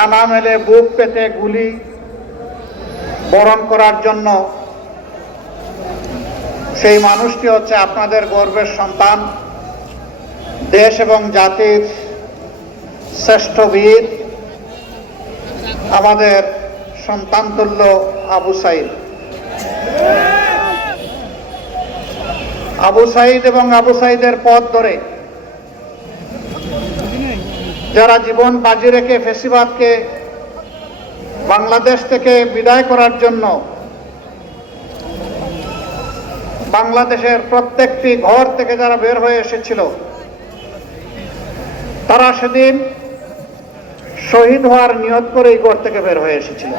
ডানা মেলে বুক পেতে গুলি বরণ করার জন্য সেই মানুষটি হচ্ছে আপনাদের গর্বের সন্তান, দেশ এবং জাতির শ্রেষ্ঠ বীর, আমাদের সন্তানতুল্য আবু সাঈদ। আবু সাঈদ এবং আবু সাঈদের পথ ধরে যারা জীবন বাজি রেখে ফ্যাসিবাদকে বাংলাদেশ থেকে বিদায় করার জন্য বাংলাদেশের প্রত্যেকটি ঘর থেকে যারা বের হয়ে এসেছিল, তারা সেদিন শহীদ হওয়ার নিয়ত করে এই ঘর থেকে বের হয়ে এসেছিল।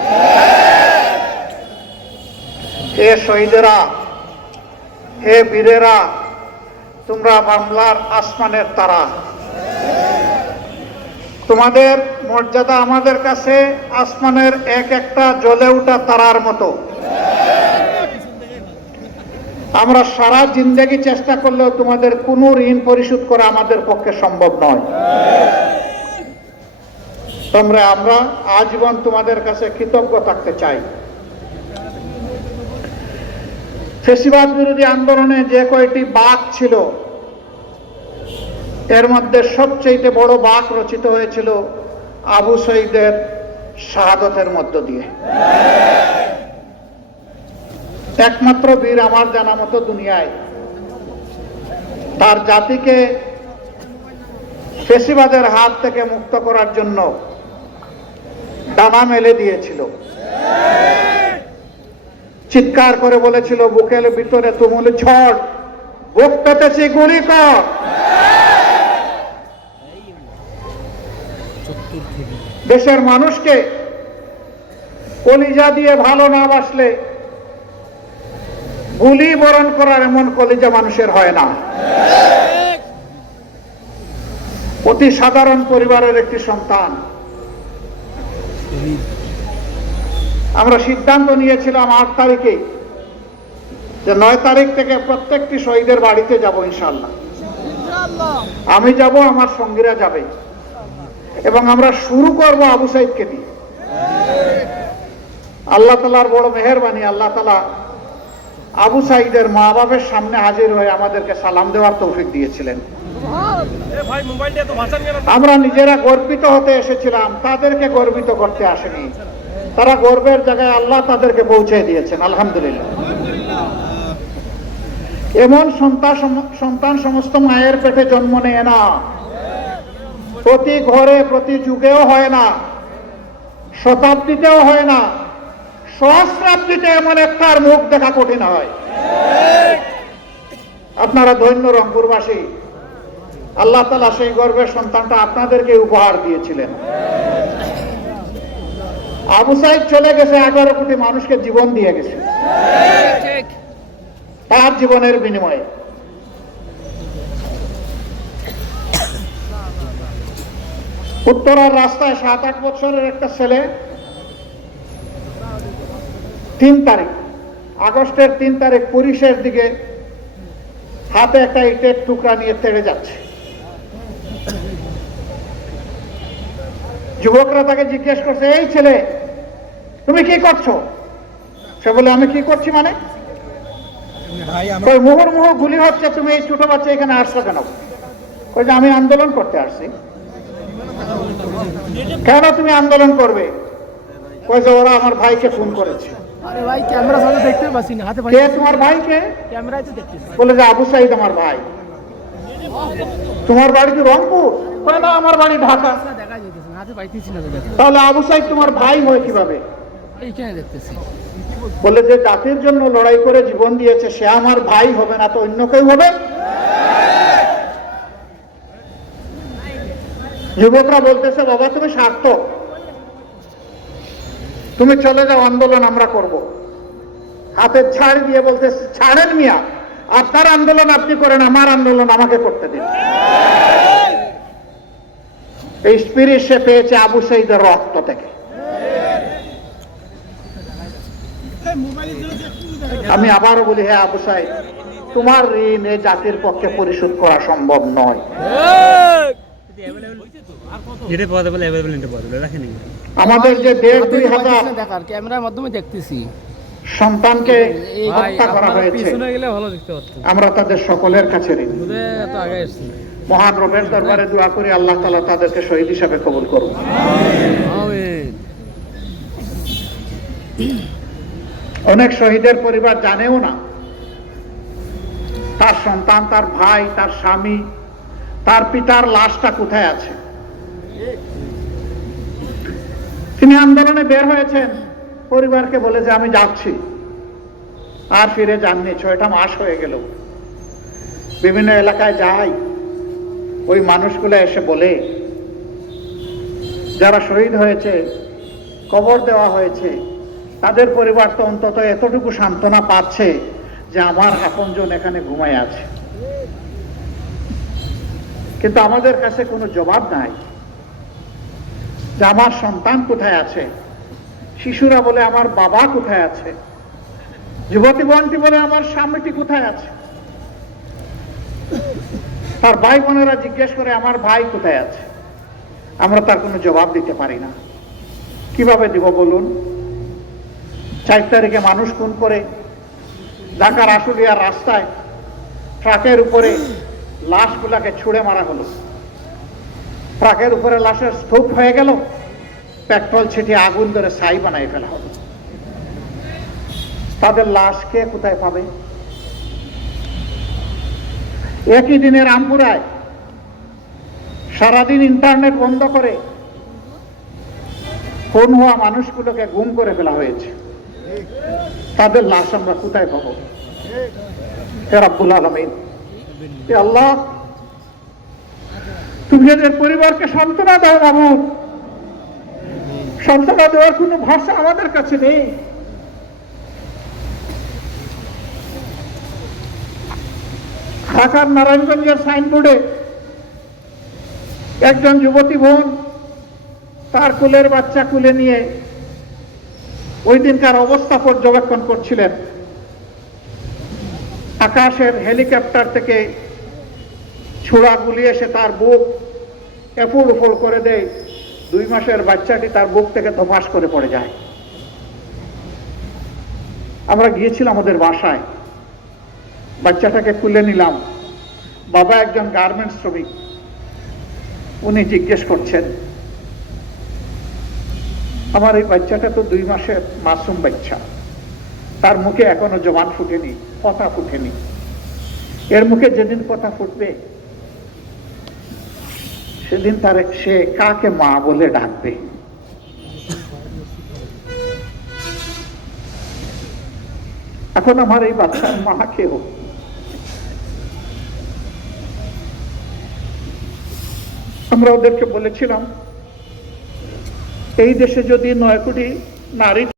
হে শহীদেরা, হে বীরেরা, তোমরা বাংলার আসমানের তারা, তোমাদের মর্যাদা আমাদের কাছে আসমানের এক একটা জ্বলে ওঠা তারার মতো। আমরা সারা জিন্দেগি চেষ্টা করলেও তোমাদের কোনো ঋণ পরিশোধ করা আমাদের পক্ষে সম্ভব নয়। আমরা আজীবন তোমাদের কাছে কৃতজ্ঞ থাকতে চাই। ফ্যাসিবাদ বিরোধী আন্দোলনে যে কয়টি বাঁক ছিল, এর মধ্যে সবচেয়ে বড় বাঁক রচিত হয়েছিল আবু সাঈদের শাহাদতের মধ্য দিয়ে। একমাত্র বীর আমার জানা মতো দুনিয়ায় তার জাতিকে ফ্যাসিবাদের হাত থেকে মুক্ত করার জন্য ডানা মেলে দিয়েছিল, চিৎকার করে বলেছিল, বুকের ভিতরে তুমুল ঝড়, বুক পেতেছি গুলি কর। দেশের মানুষকে কলিজা দিয়ে ভালো না বাসলে গুলি বরণ করার এমন কলিজা মানুষের হয় না। অতি সাধারণ পরিবারের একটি সন্তান। আমরা সিদ্ধান্ত নিয়েছিলাম 8 তারিখে যে 9 তারিখ থেকে প্রত্যেকটি শহীদের বাড়িতে যাব ইনশাআল্লাহ। আমি যাব, আমার সঙ্গীরা যাবে, এবং আমরা শুরু করব আবু সাঈদকে দিয়ে। আল্লাহ তাআলার বড় মেহেরবানি, আল্লাহ তাআলা আবু সাঈদের মা বাবার সামনে হাজির হয়ে আমাদেরকে সালাম দেওয়ার তৌফিক দিয়েছিলেন। আমরা নিজেরা গর্বিত হতে এসেছিলাম, তাদেরকে গর্বিত করতে আসেনি। তারা গর্বের জায়গায় আল্লাহ তাদেরকে পৌঁছে দিয়েছেন, আলহামদুলিল্লাহ। এমন সন্তান সমস্ত মায়ের পেটে জন্ম নেয় না, প্রতি ঘরে প্রতি যুগেও হয় না, শতাব্দীতেও হয় না, সহস্রাব্দীতে এমন একটার মুখ দেখা কঠিন হয়। আপনারা ধন্য রংপুরবাসী, আল্লাহ তাআলা সেই গর্বের সন্তানটা আপনাদেরকে উপহার দিয়েছিলেন। আবু সাঈদ চলে গেছে, 11 কোটি মানুষকে জীবন দিয়ে গেছে তার জীবনের বিনিময়ে। উত্তরার রাস্তায় 7-8 বছরের একটা ছেলে 3 তারিখ, আগস্টের 3 তারিখ পুলিশের দিকে হাতে একটা ইটের টুকরা নিয়ে তেড়ে যাচ্ছে। যুবকরা তাকে জিজ্ঞেস করছে, এই ছেলে তুমি কি করছো? সে বলে, আমি কি করছি মানে? মুহুর্মুহু গুলি হচ্ছে, তুমি এই ছোট বাচ্চা এখানে আসছো কেন? কই যে আমি আন্দোলন করতে আসছি। কেন তুমি আন্দোলন করবে? কই যে ওরা আমার ভাইকে ফোন করেছে। আরে ভাই, ক্যামেরা সামনে দেখতে পাচ্ছি না, হাতে ভাই। কে তোমার ভাইকে? ক্যামেরায় তো দেখতেছি। বলে যে আবু সাঈদ আমার ভাই। তোমার বাড়ি কি রংপুর? কই না, আমার বাড়ি ঢাকা। দেখা যাইতেছে না, হাতে পাইতেছি না। তাহলে আবু সাঈদ তোমার ভাই হয় কিভাবে? এইখানে দেখতেছি। বলে যে জাতির জন্য লড়াই করে জীবন দিয়েছে, সে আমার ভাই হবে না তো অন্য কেউ হবে? যুবকরা বলতেছে, বাবা তুমি সার্থক, তুমি চলে যাও, আন্দোলন আমরা করব। হাতে ছাড় দিয়ে বলতেছে, ছাড়েন মিয়া, আপনার আন্দোলন আপনি করেন, আমার আন্দোলন আমাকে করতে দিন। এই স্পিরিট সে পেয়েছে আবু সাঈদের রক্ত থেকে। আমি আবারও বলি, হ্যাঁ আবু সাঈদ, তোমার ঋণ এই জাতির পক্ষে পরিশোধ করা সম্ভব নয়। যেটা পাওয়া যাবে অ্যাভেলেবল নিতে পাওয়া যাবে রাখেনি আমাদের যে দেড় দুই হাজার দেখার ক্যামেরার মাধ্যমে দেখতেছি সন্তানকে ভাই হত্যা করা আপনারা হয়েছে, পিছনে গেলে ভালো দেখতে পাচ্ছেন আমরা তাদের সকলের কাছে ঋণী। তো আগে এসেছি মহান রবের দরবারে দোয়া করি আল্লাহ তাআলা তাদেরকে শহীদ হিসাবে কবুল করুন। আমিন অনেক শহীদের পরিবার জানেও না তার সন্তান, তার ভাই, তার স্বামী, তার পিতার লাশটা কোথায় আছে। তিনি আন্দোলনে বের হয়েছেন, পরিবারকে বলে যে আমি যাচ্ছি, আর ফিরে যাননি। 6টা মাস হয়ে গেল। বিভিন্ন এলাকায় যাই, ওই মানুষগুলো এসে বলে যারা শহীদ হয়েছে, কবর দেওয়া হয়েছে, তাদের পরিবার তো অন্তত এতটুকু সান্ত্বনা পাচ্ছে যে আমার আপনজন এখানে ঘুমায় আছে। কিন্তু আমাদের কাছে কোনো জবাব নাই যে আমার সন্তান কোথায় আছে। শিশুরা বলে আমার বাবা কোথায় আছে, যুবতী বোনটি বলে আমার স্বামীটি কোথায় আছে, তার ভাই বোনেরা জিজ্ঞেস করে আমার ভাই কোথায় আছে। আমরা তার কোনো জবাব দিতে পারি না। কিভাবে দিব বলুন? 4 তারিখে মানুষ খুন করে ঢাকার আশুলিয়ার রাস্তায় ট্রাকের উপরে লাশগুলাকে ছুঁড়ে মারা হলো। ট্রাকের উপরে লাশের স্তূপ হয়ে গেল, পেট্রোল ছিটিয়ে আগুন ধরে ছাই বানাই ফেলা হলো। তাদের লাশ কে কোথায় পাবে? একই দিনে রামপুরায় সারাদিন ইন্টারনেট বন্ধ করে খুন হওয়া মানুষগুলোকে গুম করে ফেলা হয়েছে। তাদের লাশ আমরা কোথায় পাবো? হে রাব্বুল আলামিন, হে আল্লাহ, তুমি এদের পরিবারকে সান্ত্বনা দাও মাবুদ। সান্ত্বনা দেওয়ার কোনো ভাষা আমাদের কাছে নেই। ঢাকার নারায়ণগঞ্জের সাইনবোর্ডে একজন যুবতী বোন তার কোলের বাচ্চা কুলে নিয়ে ওই দিনকার অবস্থা পর্যবেক্ষণ করছিলেন। আকাশের হেলিকপ্টার থেকে ছোড়া গুলি এসে তার বুক এফুড় উফুড় করে দেয়। 2 মাসের বাচ্চাটি তার বুক থেকে ধপাস করে পড়ে যায়। আমরা গিয়েছিলাম আমাদের বাসায়, বাচ্চাটাকে কুলে নিলাম। বাবা একজন গার্মেন্টস শ্রমিক, উনি জিজ্ঞেস করছেন আমার এই বাচ্চাটা তো 2 মাসের মাসুম বাচ্চা, তার মুখে এখনো জবান ফুটেনি, কথা ফুটেনি। এর মুখে যেদিন কথা ফুটবে সেদিন সে কাকে মা বলে ডাকবে? এখন আমার এই বাচ্চার মা কেউ? আমরা ওদেরকে বলেছিলাম এই দেশে যদি 9 কোটি নারী